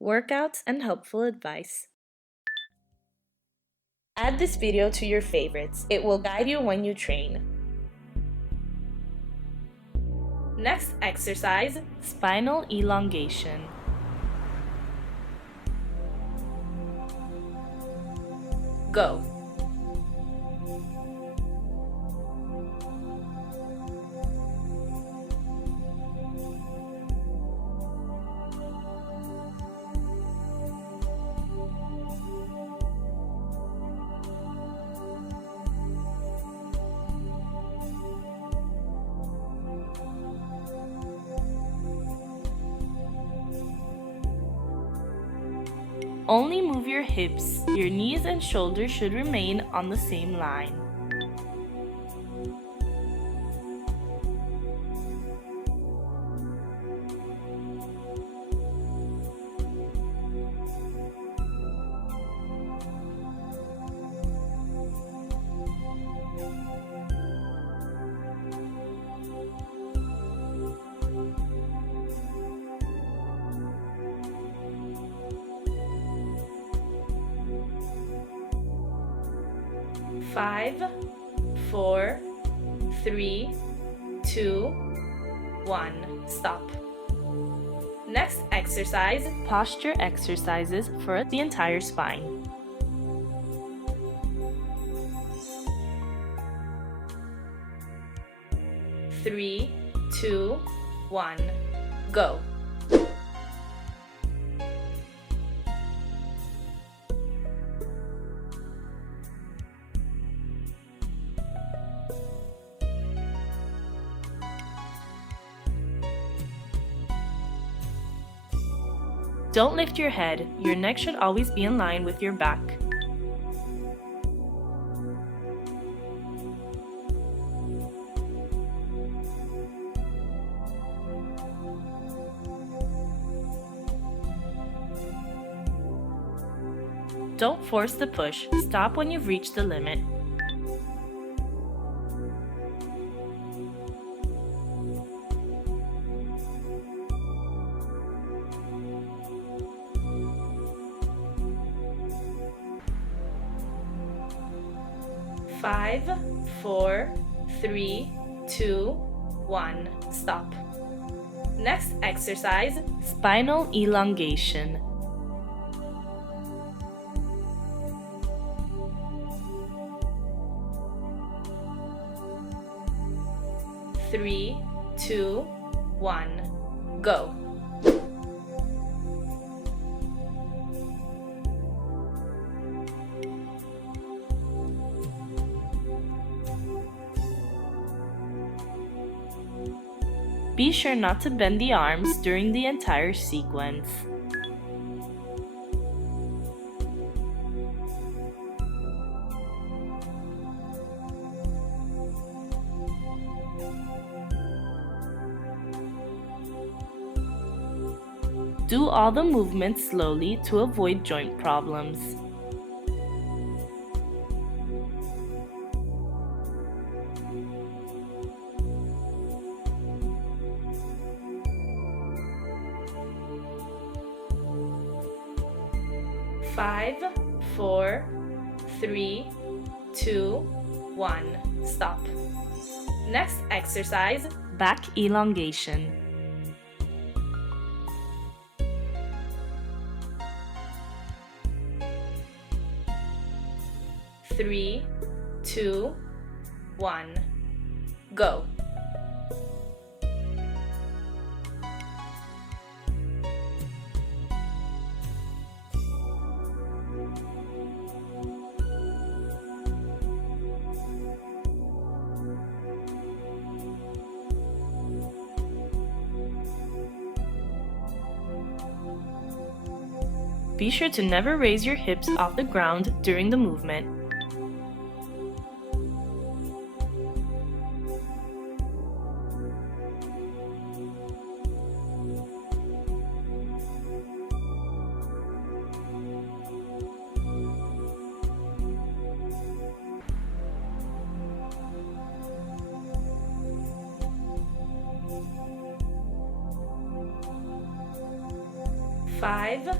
workouts, and helpful advice. Add this video to your favorites. It will guide you when you train. Next exercise, spinal elongation. Go. Only move your hips. Your knees and shoulders should remain on the same line. Five, 4, 3, 2, 1. Stop. Next exercise, posture exercises for the entire spine. Three, 2, 1. Go. Don't lift your head. Your neck should always be in line with your back. Don't force the push. Stop when you've reached the limit. Five, 4, 3, 2, 1. Stop. Next exercise, spinal elongation. Three, 2, 1. Go. Be sure not to bend the arms during the entire sequence. Do all the movements slowly to avoid joint problems. Five, 4, 3, 2, 1. Stop. Next exercise, back elongation. Three, 2, 1. Go. Be sure to never raise your hips off the ground during the movement. Five,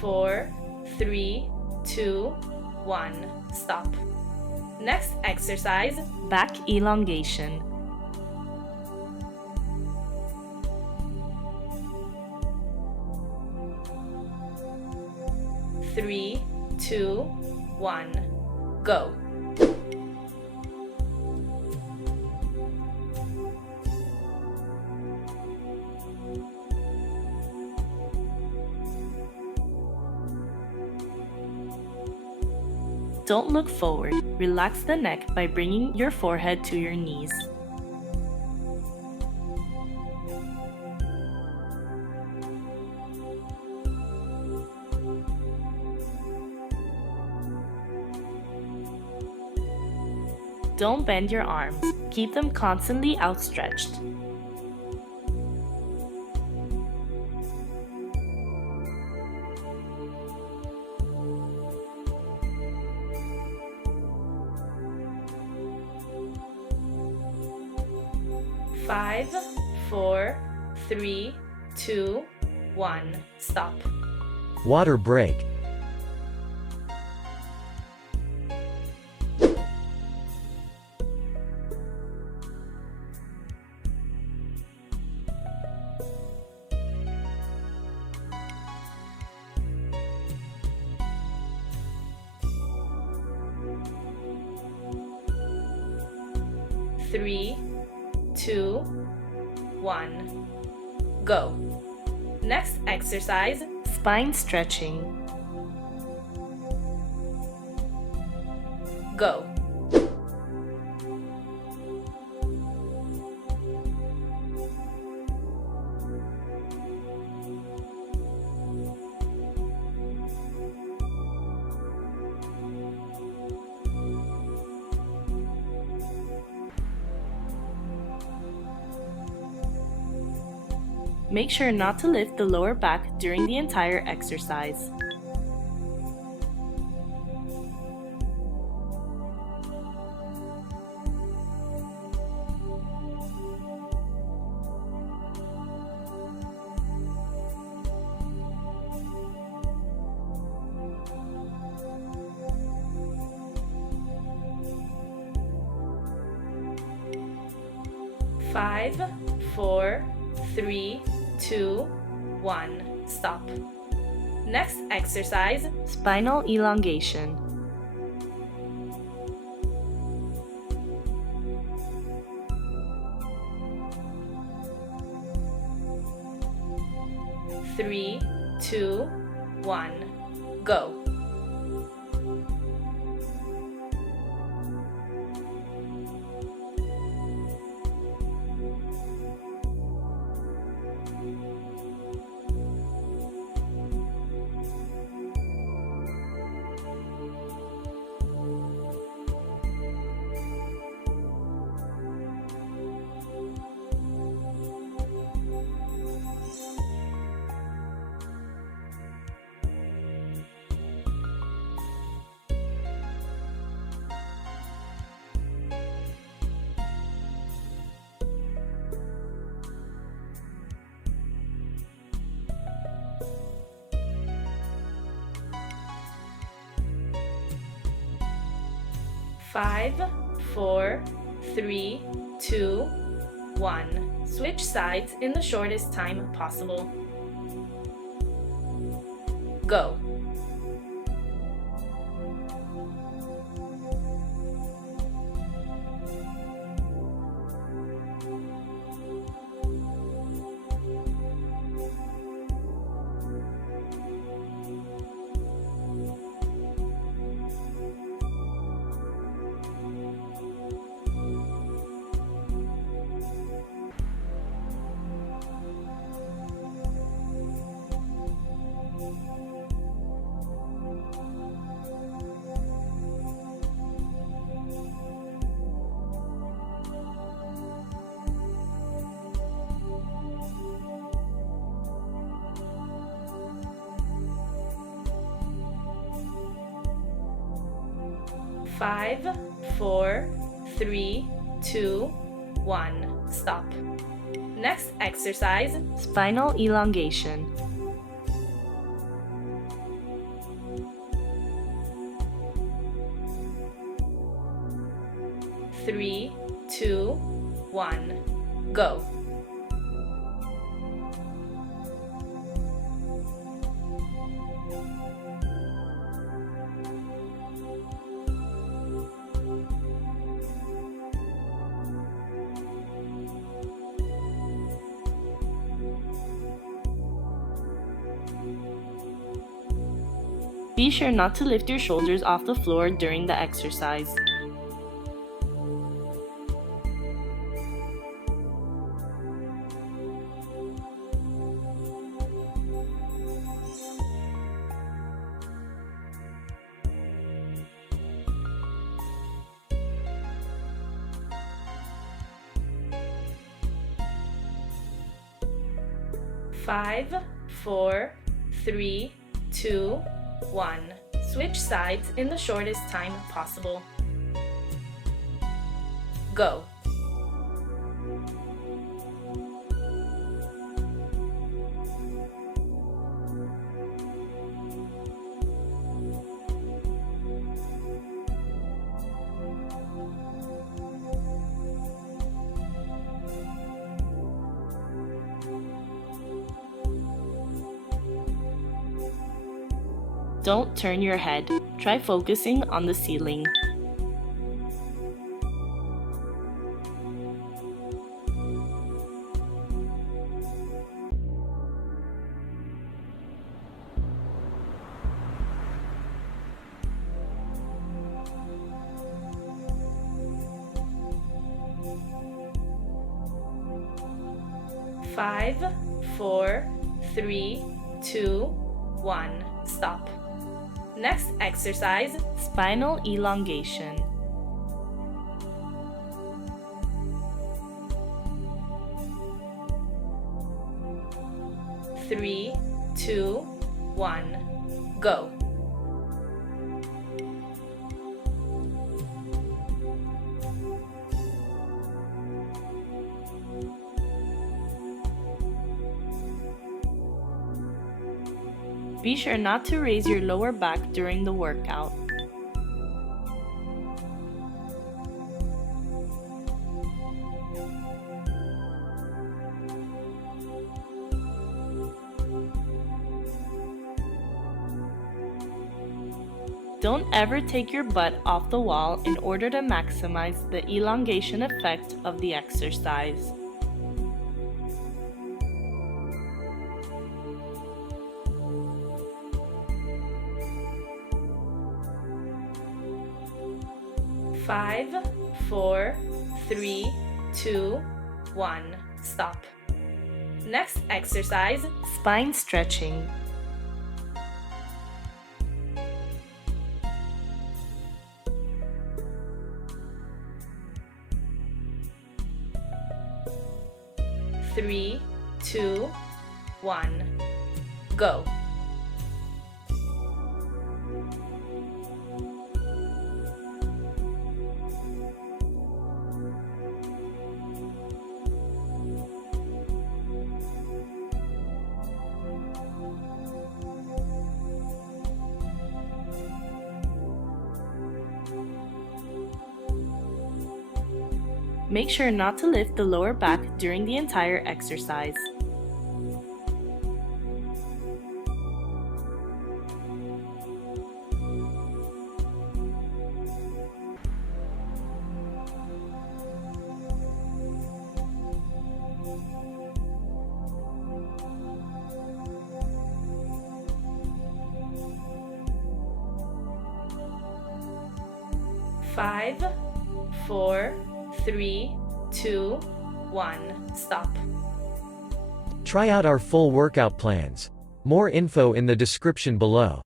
4, 3, 2, 1. Stop. Next exercise, back elongation. 3, 2, 1. Go. Don't look forward. Relax the neck by bringing your forehead to your knees. Don't bend your arms. Keep them constantly outstretched. Five, 4, 3, 2, 1. Stop. Water break. Three, 2, 1. Go. Next exercise, spine stretching. Go. Make sure not to lift the lower back during the entire exercise. Five, 4, 3, 2, 1. Stop. Next exercise, spinal elongation. Three, 2, 1. Go. Five, 4, 3, 2, 1. Switch sides in the shortest time possible. Go. Five, 4, 3, 2, 1. Stop. Next exercise, spinal elongation. 3, 2, 1, go. Be sure not to lift your shoulders off the floor during the exercise. Five, 4, 3, 2, 1. Switch sides in the shortest time possible. Go. Don't turn your head. Try focusing on the ceiling. Five, 4, 3, 2, 1. Stop. Next exercise, spinal elongation. Three, 2, 1, go. Be sure not to raise your lower back during the workout. Don't ever take your butt off the wall in order to maximize the elongation effect of the exercise. Five, 4, 3, 2, 1. Stop. Next exercise, spine stretching. Three, 2, 1, go. Make sure not to lift the lower back during the entire exercise. Five, 4, 3, 2, 1. Stop. Try out our full workout plans. More info in the description below.